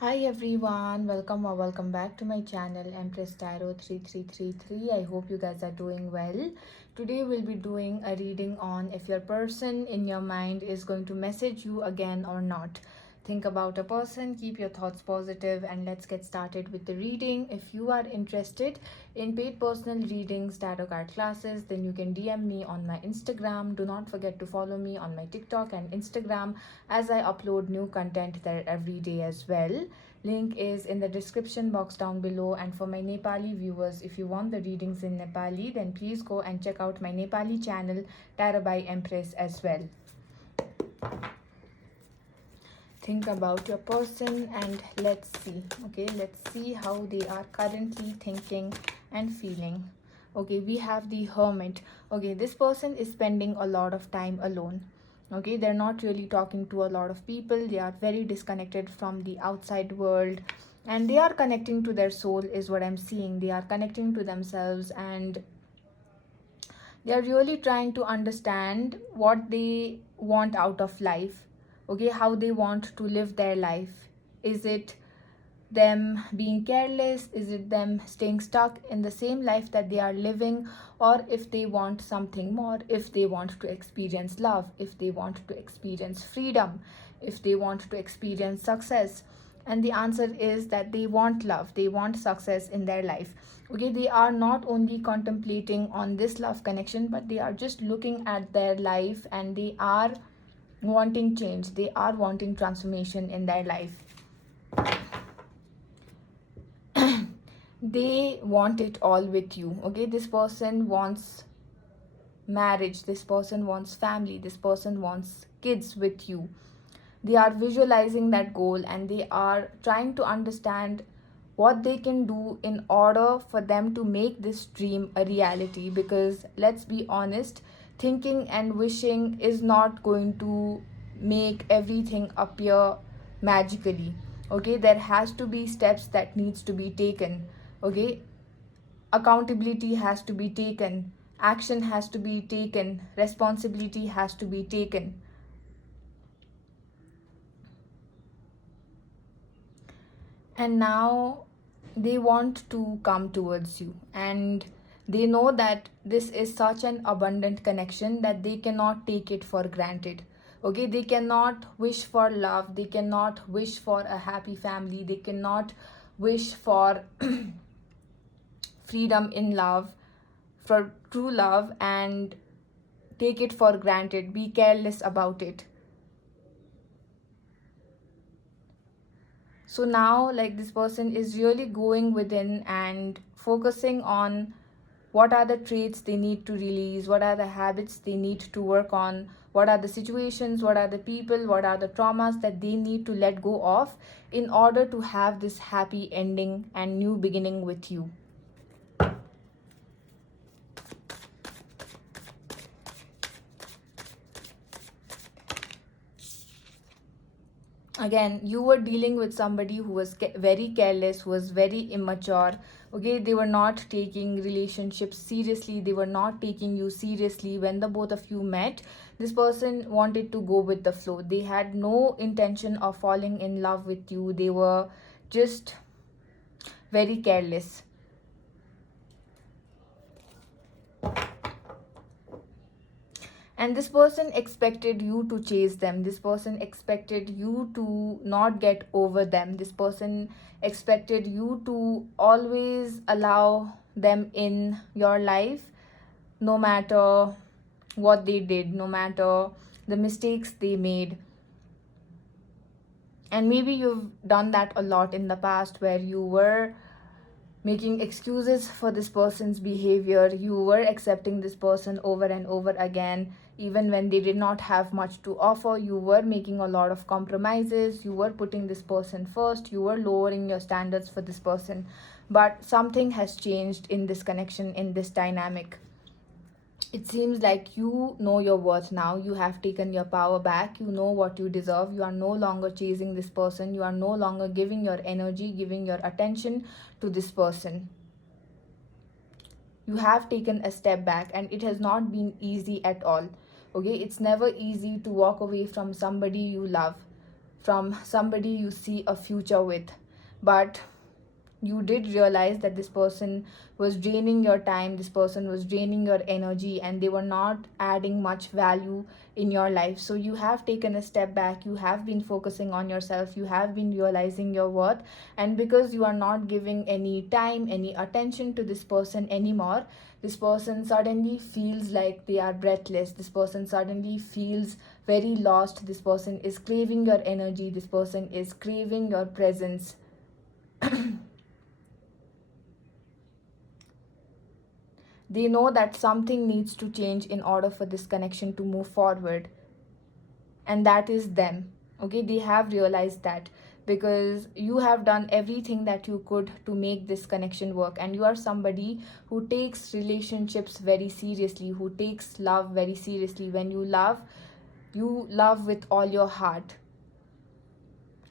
Hi everyone, welcome or welcome back to my channel Empress Tarot 3333. I hope you guys are doing well. Today we'll be doing a reading on if your person in your mind is going to message you again or not. Think about a person, keep your thoughts positive, and let's get started with the reading. If you are interested in paid personal readings, tarot card classes, then you can DM me on my Instagram. Do not forget to follow me on my TikTok and Instagram as I upload new content there every day as well. Link is in the description box down below. And for my Nepali viewers, if you want the readings in Nepali, then please go and check out my Nepali channel Tarot by Empress as well. Think about your person and let's see how they are currently thinking and feeling. Okay, we have the Hermit. Okay, this person is spending a lot of time alone. Okay, they're not really talking to a lot of people. They are very disconnected from the outside world, and they are connecting to their soul is what I'm seeing. They are connecting to themselves, and they are really trying to understand what they want out of life. Okay, how they want to live their life. Is it them being careless? Is it them staying stuck in the same life that they are living? Or if they want something more, if they want to experience love, if they want to experience freedom, if they want to experience success. And the answer is that they want love, they want success in their life. Okay, they are not only contemplating on this love connection, but they are just looking at their life and they are wanting change, they are wanting transformation in their life. They want it all with you. Okay, this person wants marriage, this person wants family, this person wants kids with you. They are visualizing that goal and they are trying to understand what they can do in order for them to make this dream a reality. Because let's be honest, thinking and wishing is not going to make everything appear magically. Okay, there has to be steps that needs to be taken. Okay, accountability has to be taken, action has to be taken, responsibility has to be taken. And now they want to come towards you, and they know that this is such an abundant connection that they cannot take it for granted. Okay, they cannot wish for love, they cannot wish for a happy family, they cannot wish for freedom in love, for true love, and take it for granted, be careless about it. So now, like, this person is really going within and focusing on what are the traits they need to release, what are the habits they need to work on, what are the situations, what are the people, what are the traumas that they need to let go of in order to have this happy ending and new beginning with you. Again, you were dealing with somebody who was very careless, who was very immature. Okay, they were not taking relationships seriously, they were not taking you seriously. When the both of you met, this person wanted to go with the flow, they had no intention of falling in love with you, they were just very careless. And this person expected you to chase them, this person expected you to not get over them, this person expected you to always allow them in your life, no matter what they did, no matter the mistakes they made. And maybe you've done that a lot in the past, where you were making excuses for this person's behavior, you were accepting this person over and over again, even when they did not have much to offer. You were making a lot of compromises, you were putting this person first, you were lowering your standards for this person. But something has changed in this connection, in this dynamic. It seems like you know your worth now, you have taken your power back, you know what you deserve, you are no longer chasing this person, you are no longer giving your energy, giving your attention to this person. You have taken a step back, and it has not been easy at all. Okay, it's never easy to walk away from somebody you love. from somebody you see a future with, but you did realize that this person was draining your time, this person was draining your energy, and they were not adding much value in your life. So you have taken a step back, you have been focusing on yourself, you have been realizing your worth, and because you are not giving any time, any attention to this person anymore, this person suddenly feels like they are breathless, this person suddenly feels very lost, this person is craving your energy, this person is craving your presence. They know that something needs to change in order for this connection to move forward, and that is them. Okay, they have realized that, because you have done everything that you could to make this connection work, and you are somebody who takes relationships very seriously, who takes love very seriously. When you love with all your heart,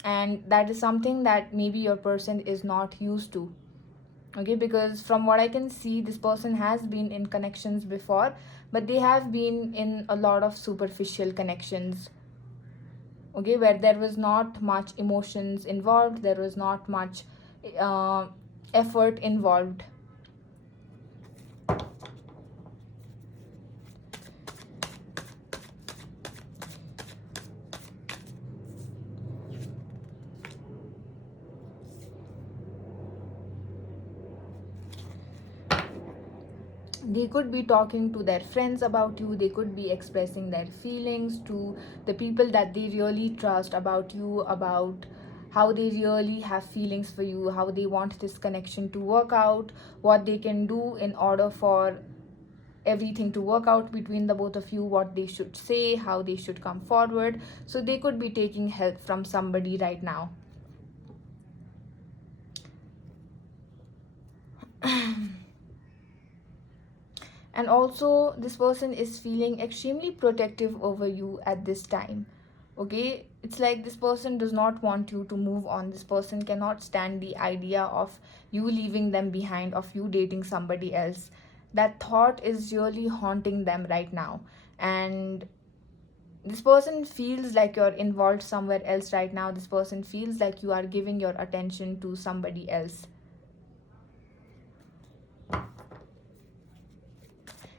and that is something that maybe your person is not used to. Okay, because from what I can see, this person has been in connections before, but they have been in a lot of superficial connections. Okay, where there was not much emotions involved, there was not much uh, effort involved. They could be talking to their friends about you, they could be expressing their feelings to the people that they really trust about you, about how they really have feelings for you, how they want this connection to work out, what they can do in order for everything to work out between the both of you, what they should say, how they should come forward. So they could be taking help from somebody right now. And also this person is feeling extremely protective over you at this time. Okay, it's like this person does not want you to move on, this person cannot stand the idea of you leaving them behind, of you dating somebody else. That thought is really haunting them right now, and this person feels like you're involved somewhere else right now, this person feels like you are giving your attention to somebody else.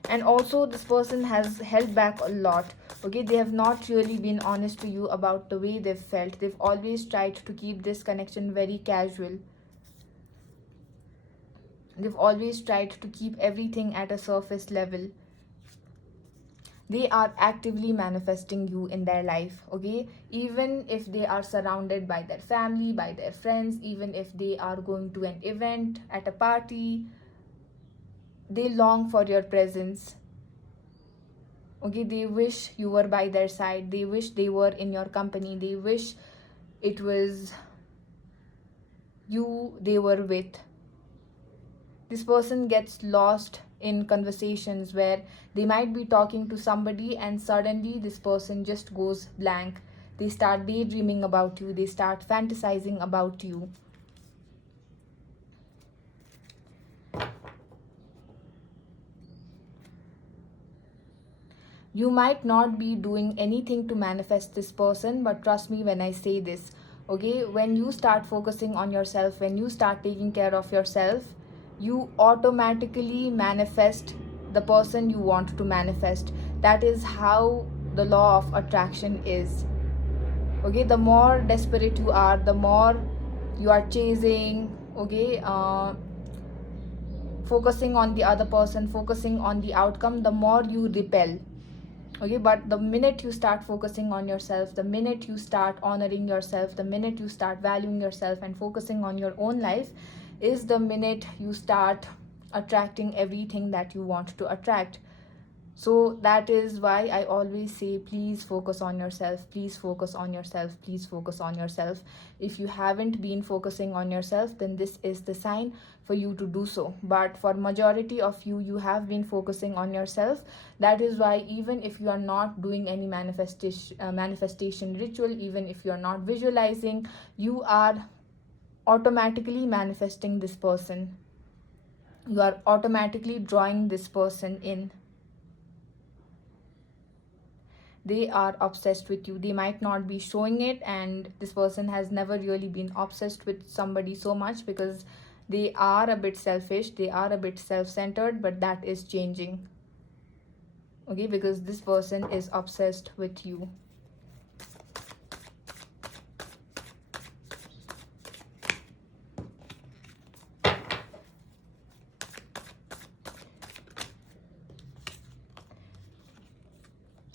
And also this person has held back a lot. Okay, they have not really been honest to you about the way they've felt, they've always tried to keep this connection very casual, they've always tried to keep everything at a surface level. They are actively manifesting you in their life. Okay, even if they are surrounded by their family, by their friends, even if they are going to an event, at a party, they long for your presence. Okay, they wish you were by their side, they wish they were in your company, they wish it was you they were with. This person gets lost in conversations where they might be talking to somebody and suddenly this person just goes blank, they start daydreaming about you, they start fantasizing about you. You might not be doing anything to manifest this person, but trust me when I say this. Okay, when you start focusing on yourself, when you start taking care of yourself, you automatically manifest the person you want to manifest. That is how the law of attraction is. Okay, the more desperate you are, the more you are chasing, okay, focusing on the other person, focusing on the outcome, the more you repel. Okay, but the minute you start focusing on yourself, the minute you start honoring yourself, the minute you start valuing yourself and focusing on your own life, is the minute you start attracting everything that you want to attract. So that is why I always say, please focus on yourself, please focus on yourself, please focus on yourself. If you haven't been focusing on yourself, then this is the sign for you to do so. But for majority of you, you have been focusing on yourself. That is why even if you are not doing any manifestation ritual, even if you are not visualizing, you are automatically manifesting this person, you are automatically drawing this person in. they are obsessed with you. They might not be showing it, and this person has never really been obsessed with somebody so much because they are a bit selfish, they are a bit self-centered, but that is changing. Okay, because this person is obsessed with you.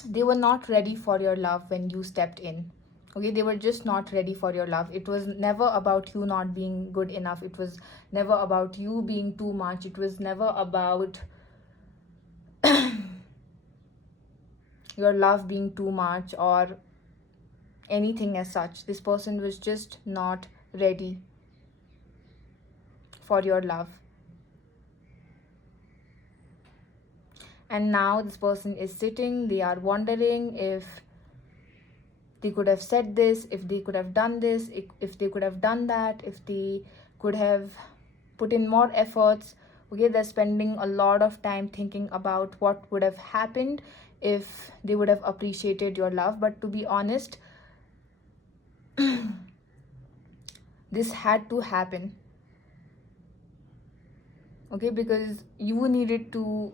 They were not ready for your love when you stepped in. Okay, they were just not ready for your love. It was never about you not being good enough. It was never about you being too much. It was never about your love being too much or anything as such. This person was just not ready for your love. And now this person is sitting, they are wondering if they could have said this, if they could have done this, if they could have done that, if they could have put in more efforts. Okay, they're spending a lot of time thinking about what would have happened if they would have appreciated your love. But to be honest, this had to happen. Okay, because you needed to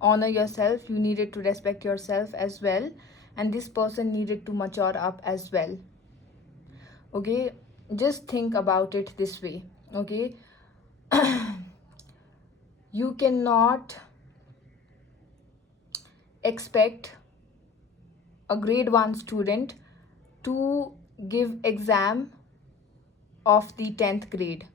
honor yourself, you needed to respect yourself as well, and this person needed to mature up as well. Okay, just think about it this way. Okay, you cannot expect a grade 1 student to give exam of the 10th grade.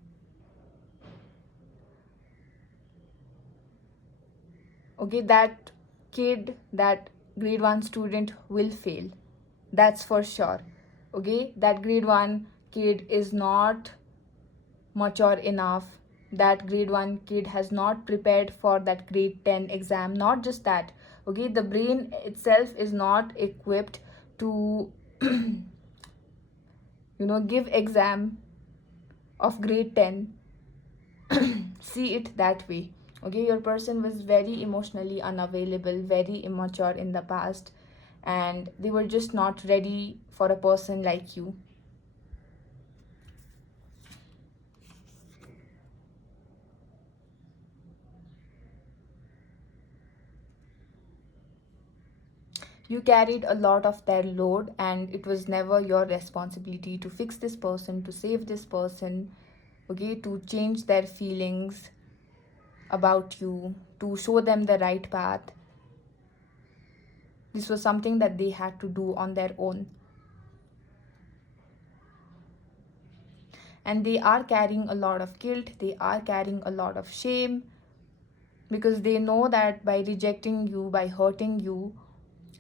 Okay, that kid, that grade 1 student will fail, that's for sure. Okay, that grade 1 kid is not mature enough. That grade 1 kid has not prepared for that grade 10 exam. Not just that, okay, the brain itself is not equipped to give exam of grade 10. See it that way. Okay, your person was very emotionally unavailable, very immature in the past, and they were just not ready for a person like you. You carried a lot of their load, and it was never your responsibility to fix this person, to save this person, okay, to change their feelings about you, to show them the right path. This was something that they had to do on their own. And they are carrying a lot of guilt, they are carrying a lot of shame, because they know that by rejecting you, by hurting you,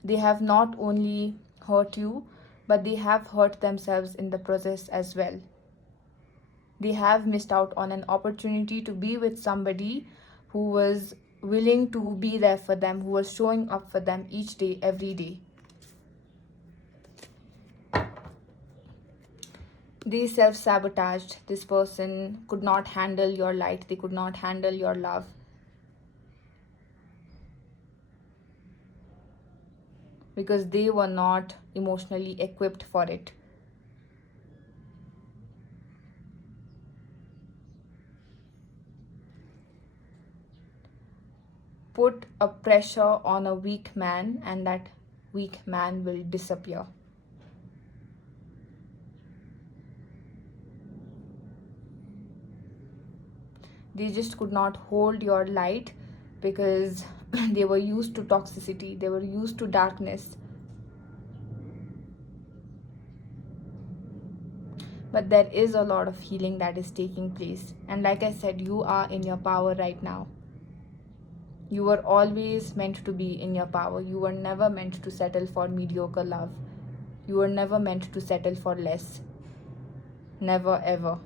they have not only hurt you, but they have hurt themselves in the process as well. They have missed out on an opportunity to be with somebody who was willing to be there for them, who was showing up for them each day, every day. They self-sabotaged. This person could not handle your light, they could not handle your love. Because they were not emotionally equipped for it. Put a pressure on a weak man, and that weak man will disappear. They just could not hold your light because they were used to toxicity, they were used to darkness. But there is a lot of healing that is taking place. And like I said, you are in your power right now. You were always meant to be in your power. You were never meant to settle for mediocre love. You were never meant to settle for less. Never ever.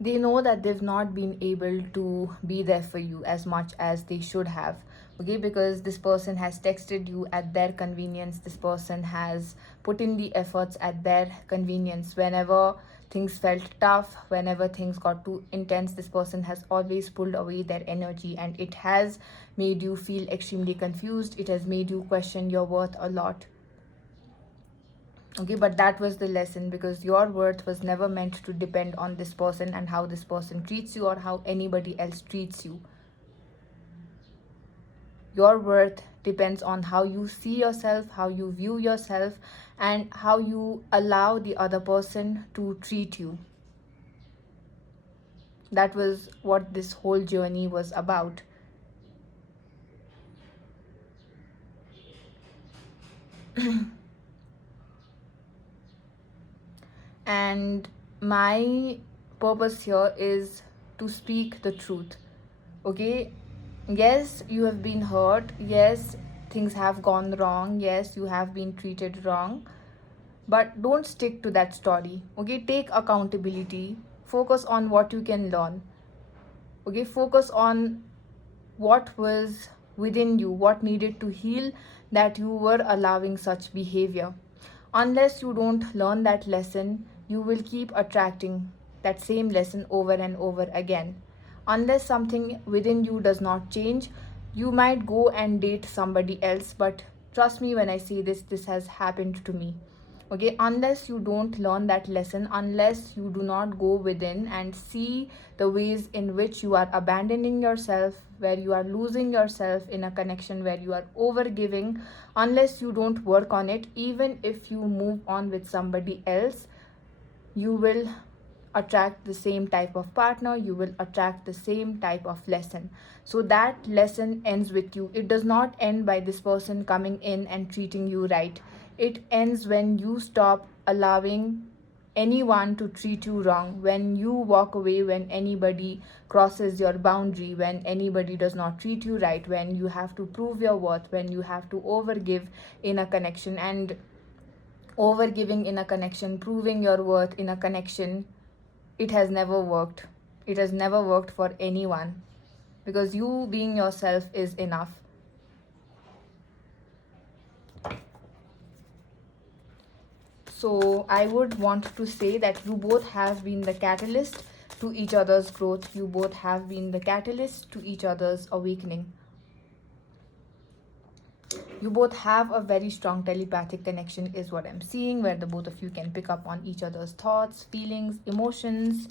They know that they've not been able to be there for you as much as they should have. okay, because this person has texted you at their convenience. This person has put in the efforts at their convenience. Whenever things felt tough, whenever things got too intense, this person has always pulled away their energy, and it has made you feel extremely confused. It has made you question your worth a lot. Okay, but that was the lesson, because your worth was never meant to depend on this person and how this person treats you or how anybody else treats you. Your worth depends on how you see yourself, how you view yourself, and how you allow the other person to treat you. That was what this whole journey was about. And my purpose here is to speak the truth. Okay, yes, you have been hurt. Yes, things have gone wrong. Yes, you have been treated wrong. But don't stick to that story. Okay, take accountability. Focus on what you can learn. Okay, focus on what was within you, what needed to heal, that you were allowing such behavior. Unless you don't learn that lesson, you will keep attracting that same lesson over and over again. Unless something within you does not change, you might go and date somebody else, but trust me when I say this, this has happened to me. Okay, unless you don't learn that lesson, unless you do not go within and see the ways in which you are abandoning yourself, where you are losing yourself in a connection, where you are over giving, unless you don't work on it, even if you move on with somebody else, you will attract the same type of partner, you will attract the same type of lesson. So that lesson ends with you. It does not end by this person coming in and treating you right. It ends when you stop allowing anyone to treat you wrong, when you walk away, when anybody crosses your boundary, when anybody does not treat you right, when you have to prove your worth, when you have to overgive in a connection. And overgiving in a connection, proving your worth in a connection, it has never worked. It has never worked for anyone, because you being yourself is enough. So I would want to say that you both have been the catalyst to each other's growth. You both have been the catalyst to each other's awakening. You both have a very strong telepathic connection, is what I'm seeing, where the both of you can pick up on each other's thoughts, feelings, emotions.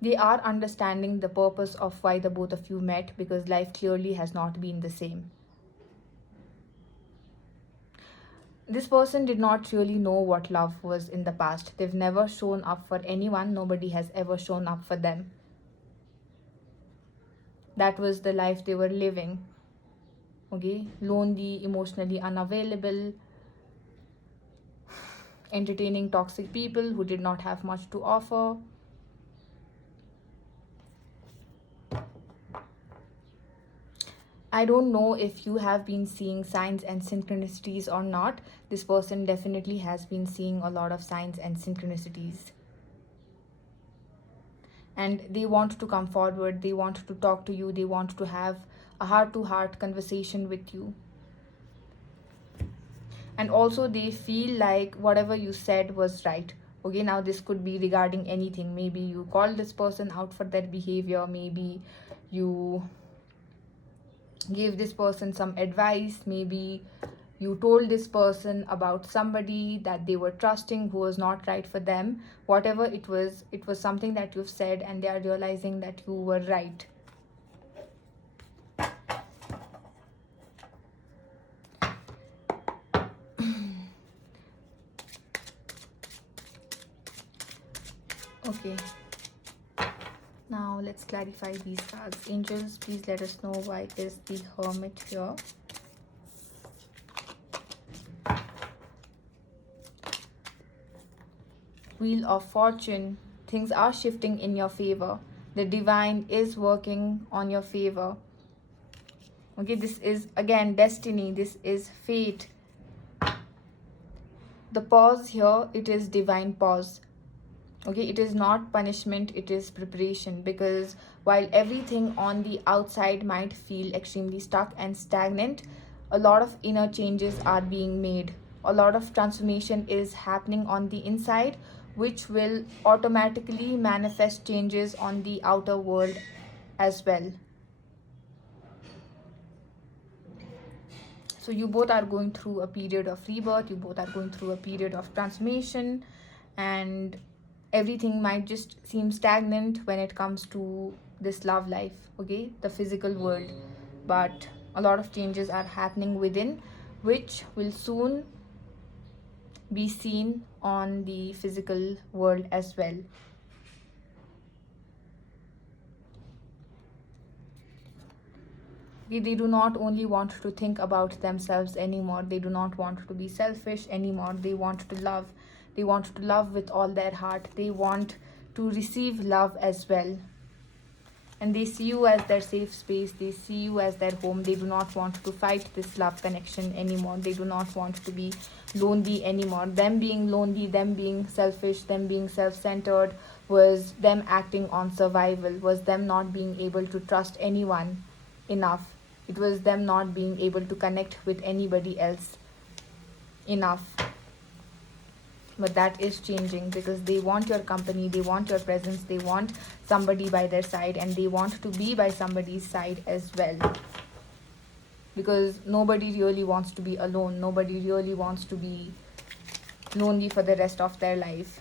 They are understanding the purpose of why the both of you met, because life clearly has not been the same. This person did not really know what love was in the past. They've never shown up for anyone. Nobody has ever shown up for them. That was the life they were living. Okay, lonely, emotionally unavailable, entertaining toxic people who did not have much to offer. I don't know if you have been seeing signs and synchronicities or not. This person definitely has been seeing a lot of signs and synchronicities. And they want to come forward, they want to talk to you, they want to have a heart-to-heart conversation with you. And also they feel like whatever you said was right. Okay, now this could be regarding anything. Maybe you called this person out for their behavior, maybe you gave this person some advice, maybe you told this person about somebody that they were trusting who was not right for them. Whatever it was something that you've said, and they are realizing that you were right. Okay, now let's clarify these cards. Angels, please let us know why is the Hermit here. Wheel of Fortune. Things are shifting in your favor. The divine is working on your favor. Okay, this is again destiny. This is fate. The pause here, it is divine pause. Okay, it is not punishment, it is preparation. Because while everything on the outside might feel extremely stuck and stagnant, a lot of inner changes are being made. A lot of transformation is happening on the inside, which will automatically manifest changes on the outer world as well. So you both are going through a period of rebirth, you both are going through a period of transformation, and everything might just seem stagnant when it comes to this love life, okay, the physical world. But a lot of changes are happening within, which will soon be seen on the physical world as well. They do not only want to think about themselves anymore, they do not want to be selfish anymore, they want to love. They want to love with all their heart, they want to receive love as well. And they see you as their safe space, they see you as their home. They do not want to fight this love connection anymore, they do not want to be lonely anymore. Them being lonely, them being selfish, them being self-centered was them acting on survival, was them not being able to trust anyone enough. It was them not being able to connect with anybody else enough. But that is changing, because they want your company, they want your presence, they want somebody by their side, and they want to be by somebody's side as well. Because nobody really wants to be alone, nobody really wants to be lonely for the rest of their life.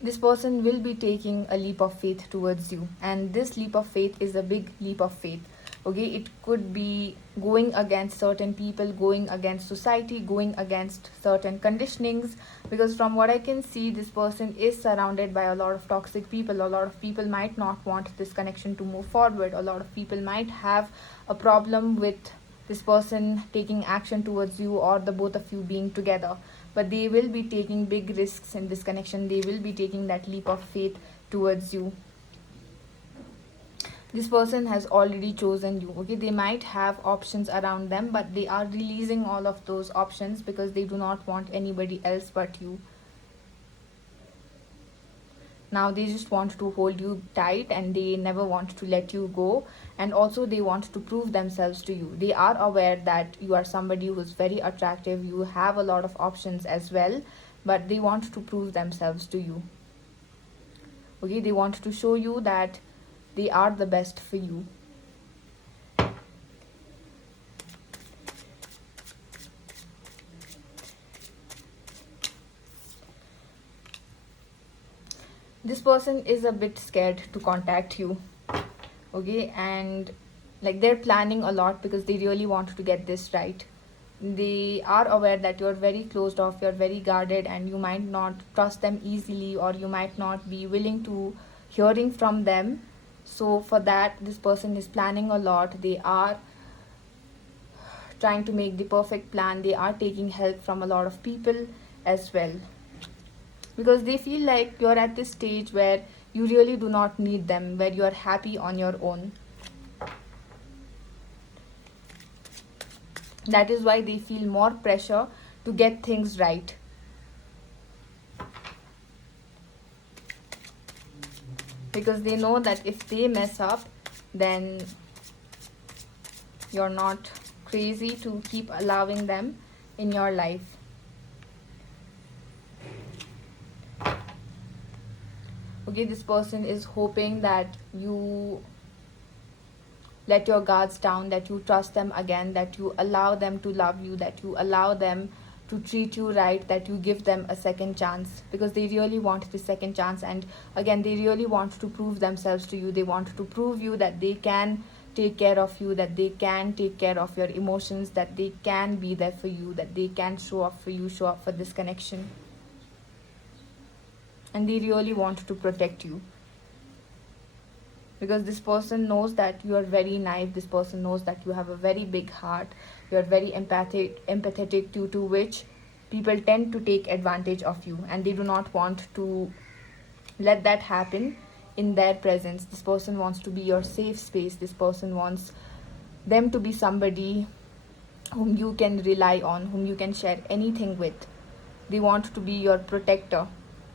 This person will be taking a leap of faith towards you, and this leap of faith is a big leap of faith. Okay, it could be going against certain people, going against society, going against certain conditionings. Because from what I can see, this person is surrounded by a lot of toxic people. A lot of people might not want this connection to move forward. A lot of people might have a problem with this person taking action towards you, or the both of you being together. But they will be taking big risks in this connection, they will be taking that leap of faith towards you. This person has already chosen you. Okay, they might have options around them, but they are releasing all of those options because they do not want anybody else but you. Now they just want to hold you tight, and they never want to let you go. And also they want to prove themselves to you. They are aware that you are somebody who is very attractive, you have a lot of options as well, but they want to prove themselves to you. Okay, they want to show you that they are the best for you. This person is a bit scared to contact you. Okay, and like they're planning a lot because they really want to get this right. They are aware that you're very closed off, you're very guarded, and you might not trust them easily, or you might not be willing to hearing from them. So for that, this person is planning a lot. They are trying to make the perfect plan. They are taking help from a lot of people as well, because they feel like you're at this stage where you really do not need them, where you're happy on your own. That is why they feel more pressure to get things right. Because they know that if they mess up, then you're not crazy to keep allowing them in your life. Okay, this person is hoping that you let your guards down, that you trust them again, that you allow them to love you, that you allow them to treat you right, that you give them a second chance, because they really want the second chance. And again, they really want to prove themselves to you. They want to prove you that they can take care of you, that they can take care of your emotions, that they can be there for you, that they can show up for you, show up for this connection. And they really want to protect you, because this person knows that you are very naive. This person knows that you have a very big heart, you are very empathetic, due to which people tend to take advantage of you, and they do not want to let that happen in their presence. This person wants to be your safe space. This person wants them to be somebody whom you can rely on, whom you can share anything with. They want to be your protector.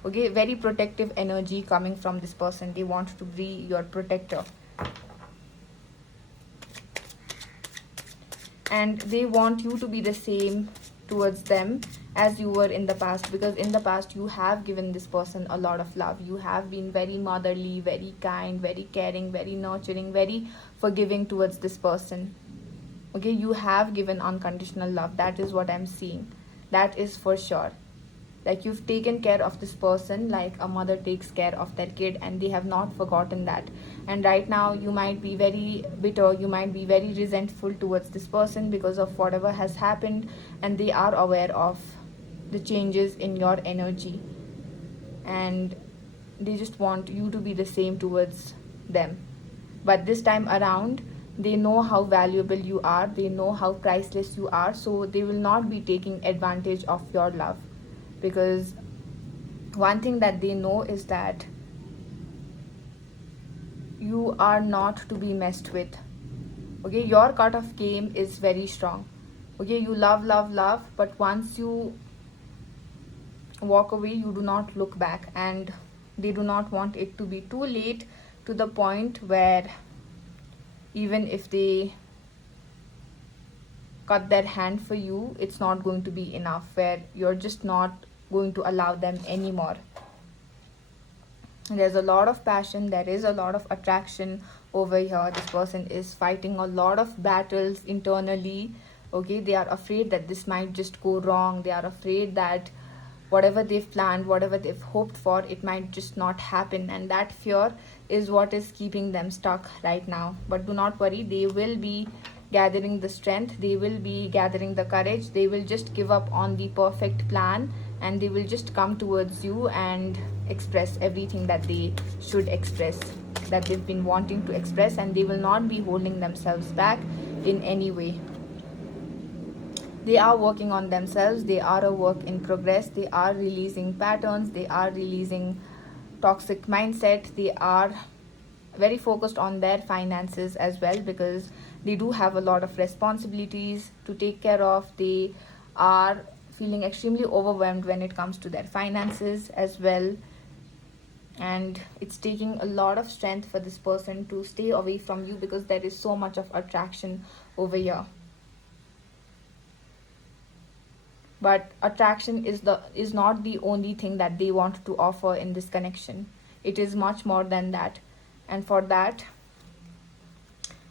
Okay, very protective energy coming from this person. They want to be your protector. And they want you to be the same towards them as you were in the past, because in the past you have given this person a lot of love. You have been very motherly, very kind, very caring, very nurturing, very forgiving towards this person. Okay, you have given unconditional love. That is what I'm seeing. That is for sure. Like, you've taken care of this person like a mother takes care of their kid, and they have not forgotten that. And right now you might be very bitter, you might be very resentful towards this person because of whatever has happened, and they are aware of the changes in your energy, and they just want you to be the same towards them. But this time around, they know how valuable you are, they know how priceless you are, so they will not be taking advantage of your love. Because one thing that they know is that you are not to be messed with. Okay, your cut of game is very strong. Okay, you love, love, love, but once you walk away, you do not look back, and they do not want it to be too late, to the point where even if they cut their hand for you, it's not going to be enough, where you're just not going to allow them anymore. There's a lot of passion, there is a lot of attraction over here. This person is fighting a lot of battles internally. Okay, they are afraid that this might just go wrong. They are afraid that whatever they've planned, whatever they've hoped for, it might just not happen, and that fear is what is keeping them stuck right now. But do not worry, they will be gathering the strength, they will be gathering the courage, they will just give up on the perfect plan, and they will just come towards you and express everything that they should express, that they've been wanting to express, and they will not be holding themselves back in any way. They are working on themselves, they are a work in progress, they are releasing patterns, they are releasing toxic mindset, they are very focused on their finances as well, because they do have a lot of responsibilities to take care of. They are feeling extremely overwhelmed when it comes to their finances as well, and it's taking a lot of strength for this person to stay away from you, because there is so much of attraction over here. But attraction is not the only thing that they want to offer in this connection. It is much more than that, and for that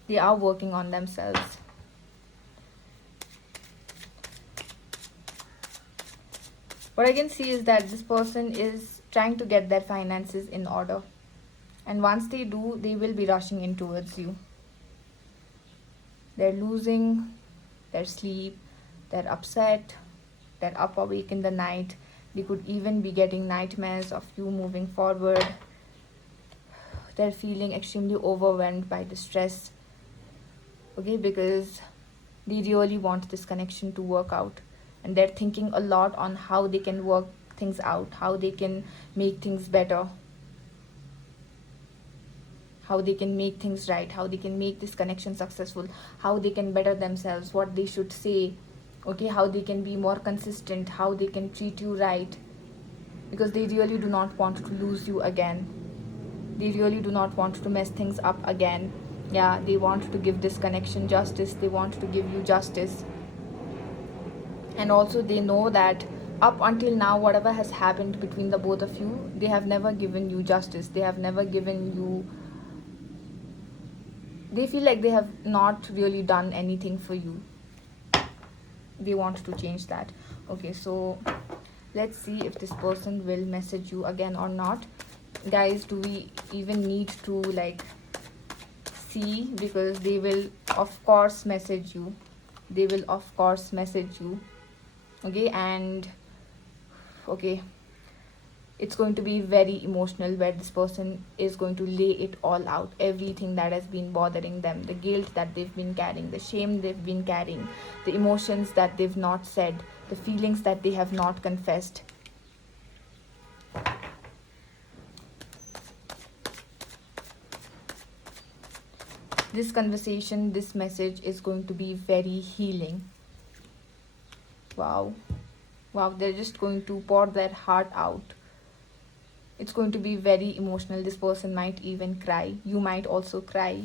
they are working on themselves. What I can see is that this person is trying to get their finances in order, and once they do, they will be rushing in towards you. They're losing their sleep, they're upset, they're up awake in the night. They could even be getting nightmares of you moving forward. They're feeling extremely overwhelmed by the stress. Okay, because they really want this connection to work out, and they're thinking a lot on how they can work things out, how they can make things better, how they can make things right, how they can make this connection successful, how they can better themselves, what they should say. Okay, how they can be more consistent, how they can treat you right, because they really do not want to lose you again. They really do not want to mess things up again. Yeah, they want to give this connection justice, they want to give you justice. And also they know that up until now, whatever has happened between the both of you, they have never given you justice, they have never given you, they feel like they have not really done anything for you. They want to change that. Okay, so let's see if this person will message you again or not. Guys, do we even need to like see? Because they will of course message you, they will of course message you. Okay, and okay, it's going to be very emotional, where this person is going to lay it all out, everything that has been bothering them, the guilt that they've been carrying, the shame they've been carrying, the emotions that they've not said, the feelings that they have not confessed. This conversation, this message is going to be very healing. Wow. Wow, they're just going to pour their heart out. It's going to be very emotional. This person might even cry. You might also cry.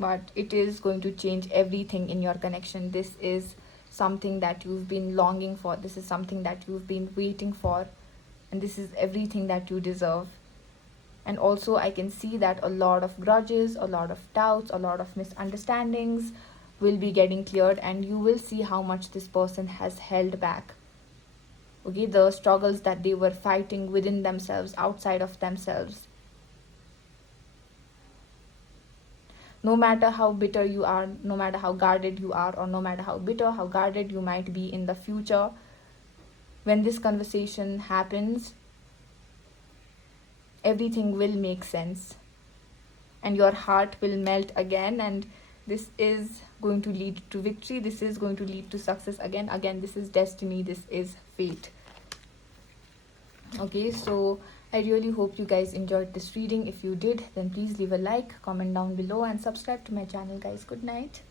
But it is going to change everything in your connection. This is something that you've been longing for. This is something that you've been waiting for. And this is everything that you deserve. And also, I can see that a lot of grudges, a lot of doubts, a lot of misunderstandings will be getting cleared, and you will see how much this person has held back. Okay, the struggles that they were fighting within themselves, outside of themselves. No matter how bitter you are, no matter how guarded you are, or no matter how bitter, how guarded you might be in the future, when this conversation happens, everything will make sense and your heart will melt again, and this is going to lead to victory. This is going to lead to success again. This is destiny, this is fate. Okay, so I really hope you guys enjoyed this reading. If you did, then please leave a like, comment down below, and subscribe to my channel, guys. Good night.